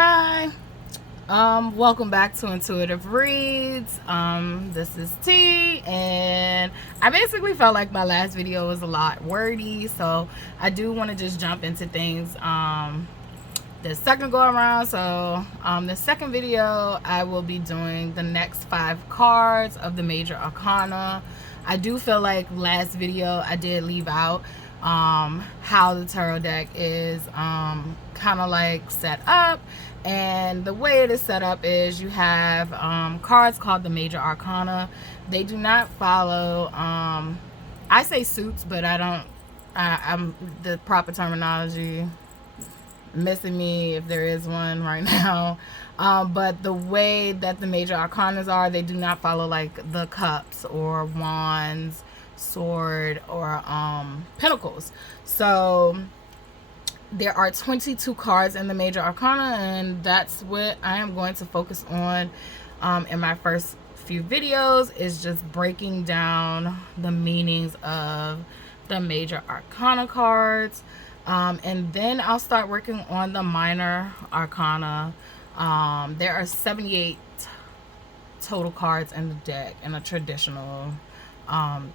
Hi, welcome back to Intuitive Reads. This is T, and I basically felt like my last video was a lot wordy, so I do want to just jump into things the second go around. So the second video, I will be doing the next 5 cards of the Major Arcana. I do feel like last video I did leave out how the tarot deck is kind of like set up. And the way it is set up is you have cards called the Major Arcana. They do not follow I say suits, but I'm the proper terminology missing me if there is one right now. But the way that the Major Arcanas are, they do not follow like the cups or wands, sword, or pentacles. So there are 22 cards in the Major Arcana, and that's what I am going to focus on in my first few videos, is just breaking down the meanings of the Major Arcana cards. And then I'll start working on the Minor Arcana. There are 78 total cards in the deck in a traditional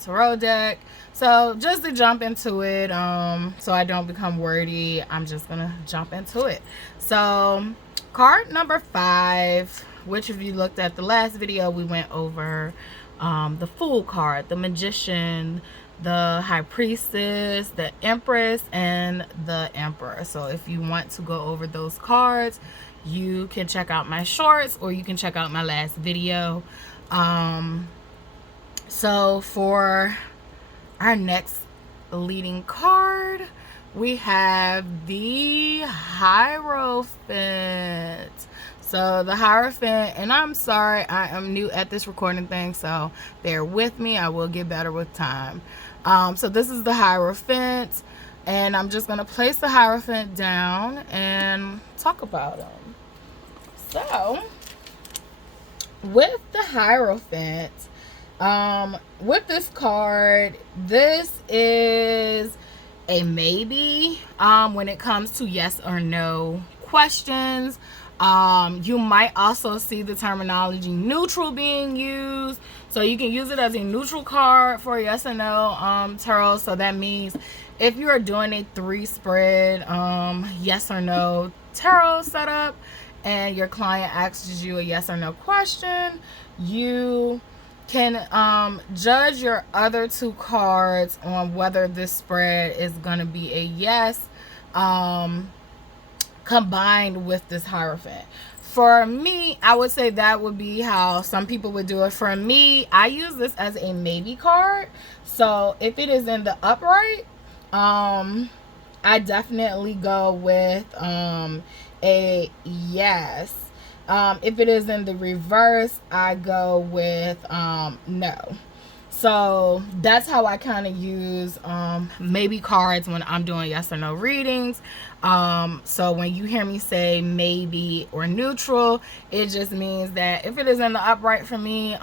tarot deck. So just to jump into it, so I don't become wordy, I'm just gonna jump into it. So card number 5, which if you looked at the last video, we went over the Fool card, the Magician, the High Priestess, the Empress, and the Emperor. So if you want to go over those cards, you can check out my shorts, or you can check out my last video. So for our next leading card, we have the Hierophant. So the Hierophant, and I'm sorry, I am new at this recording thing, so bear with me. I will get better with time. So this is the Hierophant, and I'm just going to place the Hierophant down and talk about him. So with the Hierophant, with this card, this is a maybe when it comes to yes or no questions. You might also see the terminology neutral being used, so you can use it as a neutral card for yes or no tarot. So that means if you are doing a 3 spread yes or no tarot setup, and your client asks you a yes or no question, you can judge your other 2 cards on whether this spread is going to be a yes combined with this Hierophant. For me, I would say that would be how some people would do it. For me, I use this as a maybe card. So if it is in the upright, I definitely go with a yes. If it is in the reverse, I go with no. So that's how I kind of use maybe cards when I'm doing yes or no readings. So when you hear me say maybe or neutral, it just means that if it is in the upright for me,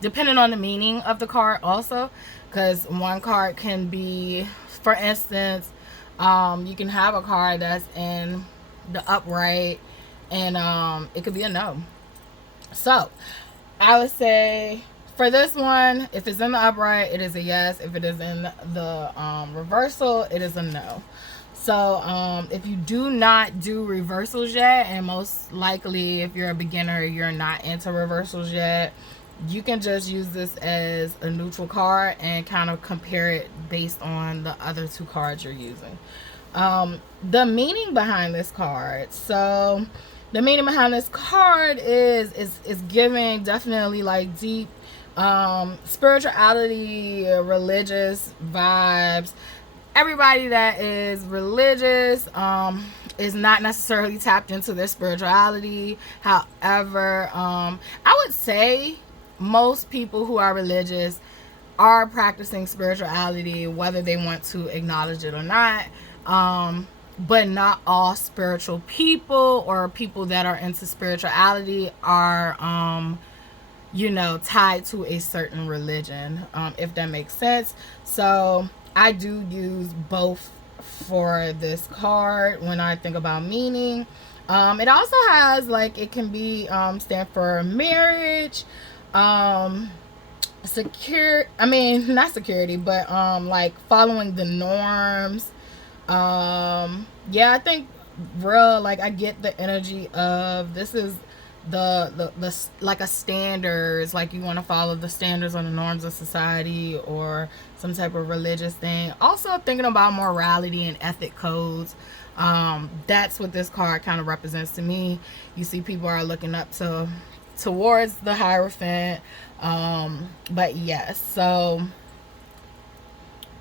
depending on the meaning of the card also, because one card can be, for instance, you can have a card that's in the upright, and it could be a no. So I would say for this one, if it's in the upright, it is a yes. If it is in the reversal, it is a no. So if you do not do reversals yet, and most likely if you're a beginner, you're not into reversals yet, you can just use this as a neutral card and kind of compare it based on the other 2 cards you're using. The meaning behind this card. So the meaning behind this card is giving definitely like deep spirituality, religious vibes. Everybody that is religious is not necessarily tapped into their spirituality. However, I would say most people who are religious are practicing spirituality, whether they want to acknowledge it or not. But not all spiritual people or people that are into spirituality are tied to a certain religion, if that makes sense. So I do use both for this card when I think about meaning. It also has, like, it can be stand for marriage, secure, I mean, not security, but like following the norms. Yeah, I think real, like, I get the energy of this is the like a standards, like you want to follow the standards or the norms of society or some type of religious thing. Also thinking about morality and ethic codes. That's what this card kind of represents to me. You see people are looking up to towards the Hierophant. But yes, so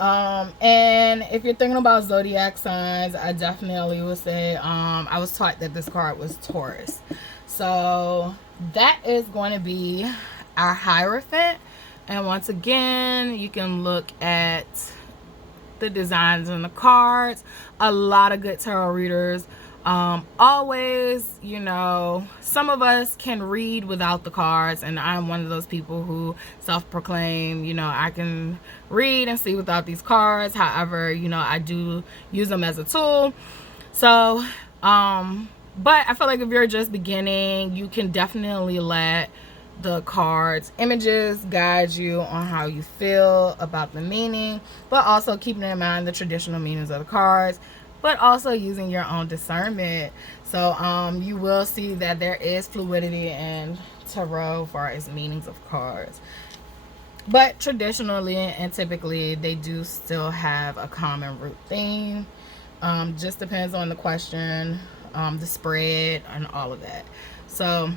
and if you're thinking about zodiac signs, I definitely would say I was taught that this card was Taurus. So that is going to be our Hierophant. And once again, you can look at the designs in the cards. A lot of good tarot readers always, you know, some of us can read without the cards, and I'm one of those people who self-proclaim, you know, I can read and see without these cards. However, you know, I do use them as a tool. So but I feel like if you're just beginning, you can definitely let the cards images guide you on how you feel about the meaning, but also keeping in mind the traditional meanings of the cards, but also using your own discernment. So you will see that there is fluidity in tarot for its meanings of cards, but traditionally and typically they do still have a common root theme. Just depends on the question, the spread, and all of that. So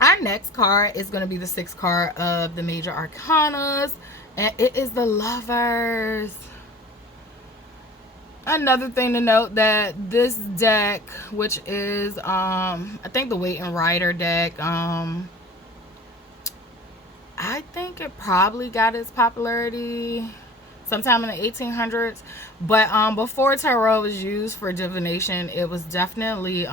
our next card is going to be the sixth card of the major arcanas, and it is the Lovers. Another thing to note, that this deck, which is I think the Wait and Rider deck, I think it probably got its popularity sometime in the 1800s, but before tarot was used for divination, it was definitely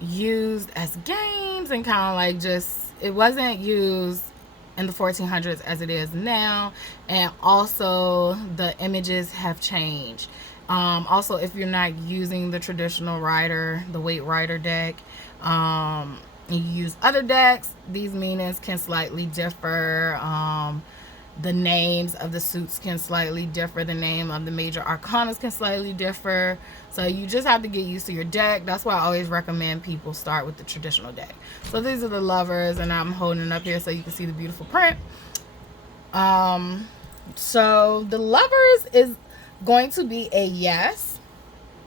used as games and kind of like just, it wasn't used in the 1400s as it is now. And also the images have changed. Also, if you're not using the traditional rider, the Wait Rider deck, and you use other decks, these meanings can slightly differ. The names of the suits can slightly differ. The name of the major arcanas can slightly differ. So you just have to get used to your deck. That's why I always recommend people start with the traditional deck. So these are the Lovers, and I'm holding it up here so you can see the beautiful print. So the Lovers is going to be a yes.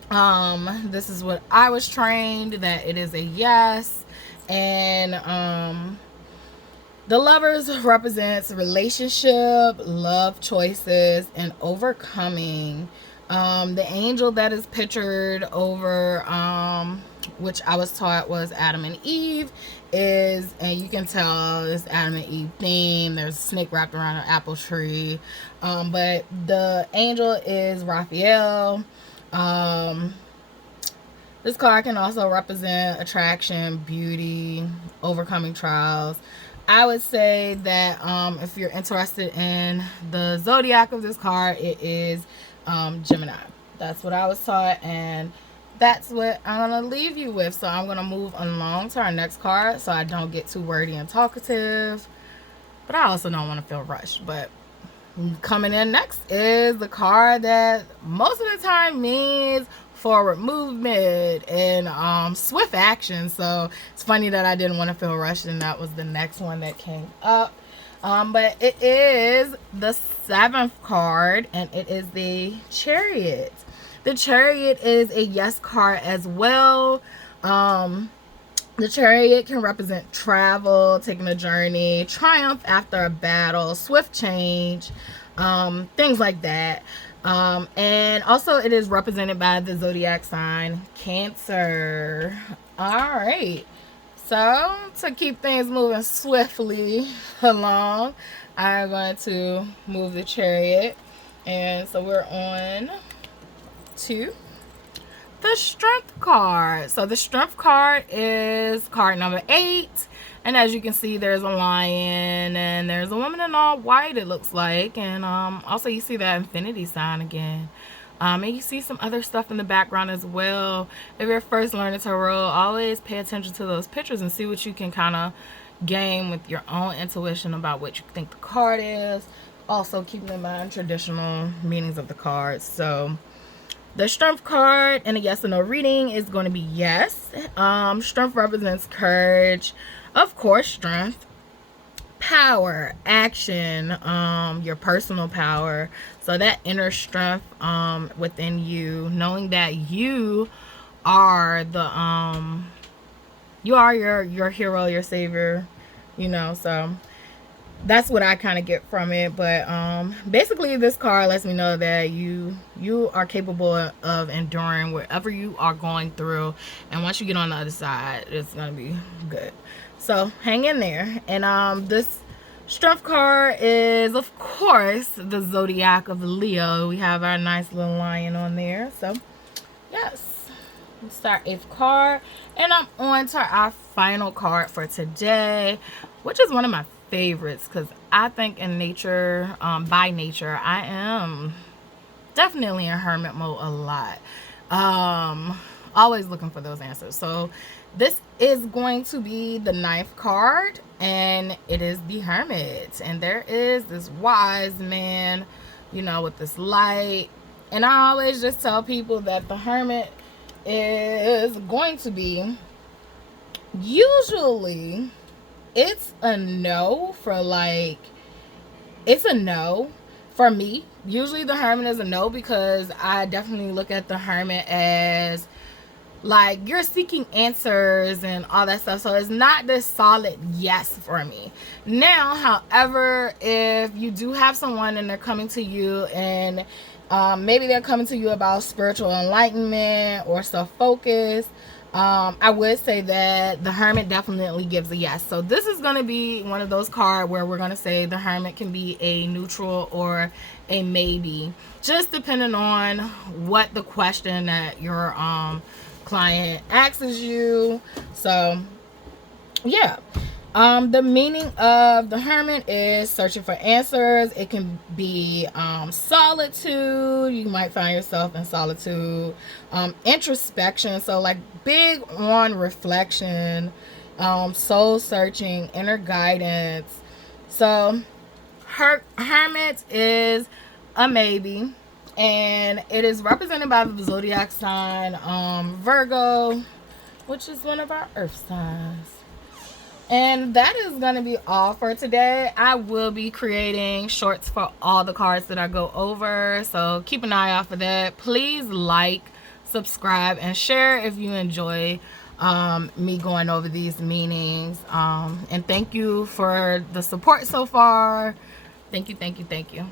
This is what I was trained, that it is a yes. And the Lovers represents relationship, love choices, and overcoming. The angel that is pictured over, which I was taught was Adam and Eve, is, and you can tell it's Adam and Eve theme. There's a snake wrapped around an apple tree. But the angel is Raphael. This card can also represent attraction, beauty, overcoming trials. I would say that if you're interested in the zodiac of this card, it is Gemini. That's what I was taught, and that's what I'm going to leave you with. So I'm going to move along to our next card so I don't get too wordy and talkative, but I also don't want to feel rushed. But coming in next is the card that most of the time means forward movement and swift action. So it's funny that I didn't want to feel rushed, and that was the next one that came up. But it is the seventh card, and it is the Chariot. The Chariot is a yes card as well. The Chariot can represent travel, taking a journey, triumph after a battle, swift change, things like that. And also it is represented by the zodiac sign Cancer. All right. So to keep things moving swiftly along, I'm going to move the Chariot. And so we're on to the Strength card. So the Strength card is card number 8. And as you can see, there's a lion and there's a woman in all white, it looks like. And also you see that infinity sign again. And you see some other stuff in the background as well. If you're first learning tarot, always pay attention to those pictures and see what you can kind of gain with your own intuition about what you think the card is. Also keeping in mind traditional meanings of the cards. So the strength card in a yes or no reading is going to be yes. Strength represents courage, of course, strength, power, action, your personal power. So that inner strength within you, knowing that you are the you are your hero, your savior, you know. So that's what I kind of get from it. But basically this card lets me know that you are capable of enduring whatever you are going through, and once you get on the other side, it's gonna be good. So hang in there. And this strength card is, of course, the zodiac of Leo. We have our nice little lion on there. So yes, let's start 8th card, and I'm on to our final card for today, which is one of my favorites, because I think in nature, by nature, I am definitely in hermit mode a lot. Always looking for those answers. So this is going to be the 9th card, and it is the Hermit. And there is this wise man, you know, with this light. And I always just tell people that the Hermit is going to be, usually it's a no for like, it's a no for me. Usually the Hermit is a no, because I definitely look at the Hermit as like you're seeking answers and all that stuff. So it's not this solid yes for me. Now, however, if you do have someone and they're coming to you and maybe they're coming to you about spiritual enlightenment or self-focus, I would say that the Hermit definitely gives a yes. So this is going to be one of those cards where we're going to say the Hermit can be a neutral or a maybe, just depending on what the question that your client asks you. So yeah, the meaning of the Hermit is searching for answers. It can be solitude. You might find yourself in solitude. Introspection, so like big on reflection, soul searching, inner guidance. So Hermit is a maybe, and it is represented by the zodiac sign Virgo, which is one of our earth signs. And that is going to be all for today. I will be creating shorts for all the cards that I go over, so keep an eye out for that. Please like, subscribe, and share if you enjoy me going over these meanings. And thank you for the support so far. Thank you, thank you, thank you.